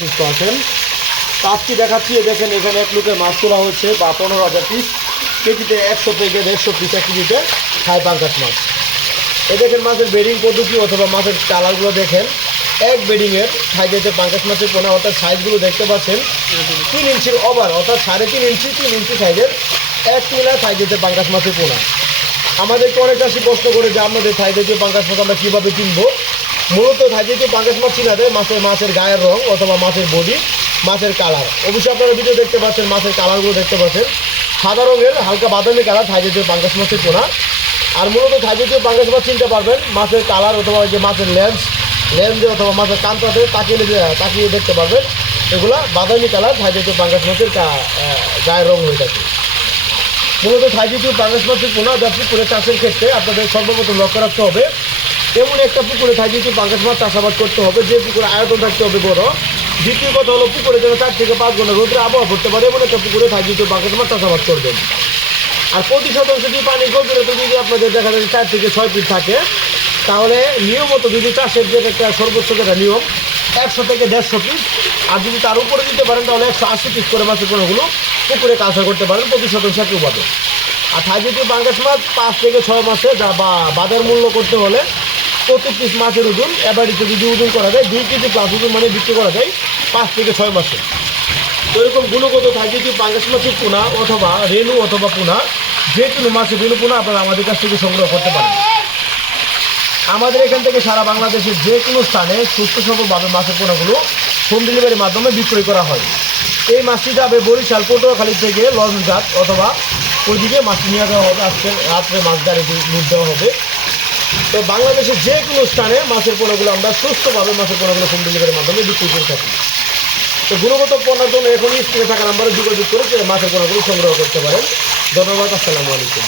সুস্থ আছেন। আজকে দেখাচ্ছি, দেখেন এখানে এক লোকের মাছ তোলা হচ্ছে বা 15,000 পিস, কেজিতে 100 থেকে 150 পিস এক কেজিতে থাই পাঙ্গাস মাছ। এ দেখেন মাছের বেডিং পদ্ধতি অথবা মাছের কালারগুলো দেখেন। এক বেডিংয়ের থাই জাতীয় পাঙ্গাস মাছের পোনা, অর্থাৎ সাইজগুলো দেখতে পাচ্ছেন 3 ইঞ্চির ওভার, অর্থাৎ 3.5 ইঞ্চি 3 ইঞ্চি সাইজের এক মিলা থাই জাতীয় পাঙ্গাস মাছের পোনা। আমাদেরকে অনেক চাষি প্রশ্ন করে যে আপনাদের থাই জাতীয় পাঙ্গাস মাছ আমরা কীভাবে কিনবো। মূলত থাই জাতীয় পাঙ্গাস মাছ চিনাতে মাছের গায়ের রং অথবা মাছের বডি, মাছের কালার। অবশ্যই আপনারা ভিডিও দেখতে পাচ্ছেন, মাছের কালারগুলো দেখতে পাচ্ছেন সাদা রঙের হালকা বাদামি কালার থাই জাতীয় পাঙ্গাস মাছের পোনা। আর মূলত থাই জাতীয় পাঙ্গাস মাছ চিনতে পারবেন মাছের কালার অথবা যে মাছের লেন্সে অথবা মাছের কান্তাতে তাকিয়ে দেখতে পারবেন এগুলা বাদামি কালার থাই জাতীয় পাঙ্গাস মাছের গায়ের রং হয়ে থাকে। মূলত থাই জাতীয় পাঙ্গাস মাছের পোনা যা পুকুরে চাষের ক্ষেত্রে আপনাদের সর্বপ্রথম লক্ষ্য রাখতে হবে, এমন একটা পুকুরে থাই জাতীয় পাঙ্গাস মাছ চাষাবাদ করতে হবে যে পুকুরে আয়তন থাকতে হবে বড়। দ্বিতীয় কথা হলো পুকুরে যেন 4 থেকে 5 ঘন্টা রোদের আবহাওয়া পড়তে পারে এমন একটা পুকুরে থাই জাতীয় পাঙ্গাস মাছ চাষাবাদ করবেন। আর প্রতি শতাংশ যদি পানি গভীরতা যদি আপনাদের দেখা যায় 4 থেকে 6 ফিট থাকে, তাহলে নিয়মত যদি চাষের যে একটা সর্বোচ্চ যেটা নিয়ম 100 থেকে 150 পিস, আর যদি তার উপরে দিতে পারেন তাহলে 180 পিস করে মাছের পোনাগুলো পুকুরে কালচার করতে পারেন প্রতি শতাংশ একইভাবে। আর থাই জাতীয় পাঙ্গাস মাছ 5 থেকে 6 মাসে যা বা বাজার মূল্য করতে হলে প্রতি পিস মাছের ওজন এবারিতে যদি ওজন করা যায় 2 কেজি প্লাস ওজন মানে বিক্রি করা যায় 5 থেকে 6 মাসে। তো এরকম গুণগত থাই জাতীয় পাঙ্গাস মাছের পোনা অথবা রেনু অথবা পোনা, যে কোনো মাছের রেনু পোনা আপনারা আমাদের কাছ থেকে সংগ্রহ করতে পারেন। আমাদের এখান থেকে সারা বাংলাদেশের যে কোনো স্থানে সুস্থ সবলভাবে মাছের পোনাগুলো হোম ডেলিভারির মাধ্যমে বিক্রয় করা হয়। এই মাছটি যাবে বরিশাল পটুয়াখালী থেকে লঞ্চঘাট অথবা ওইদিকে মাছটি নিয়ে যাওয়া হবে, আজকে রাত্রে মাছ গাড়ি লুট দেওয়া হবে। তো বাংলাদেশের যে কোনো স্থানে মাছের পোনাগুলো আমরা সুস্থভাবে মাছের পোনাগুলো হোম ডেলিভারির মাধ্যমে বিক্রি করে থাকি। তো গুণগত পণ্যের জন্য এখনই স্ক্রিনে থাকা নাম্বারে যোগাযোগ করে মাছের পোনাগুলো সংগ্রহ করতে পারেন। ধন্যবাদ, আসসালামু আলাইকুম।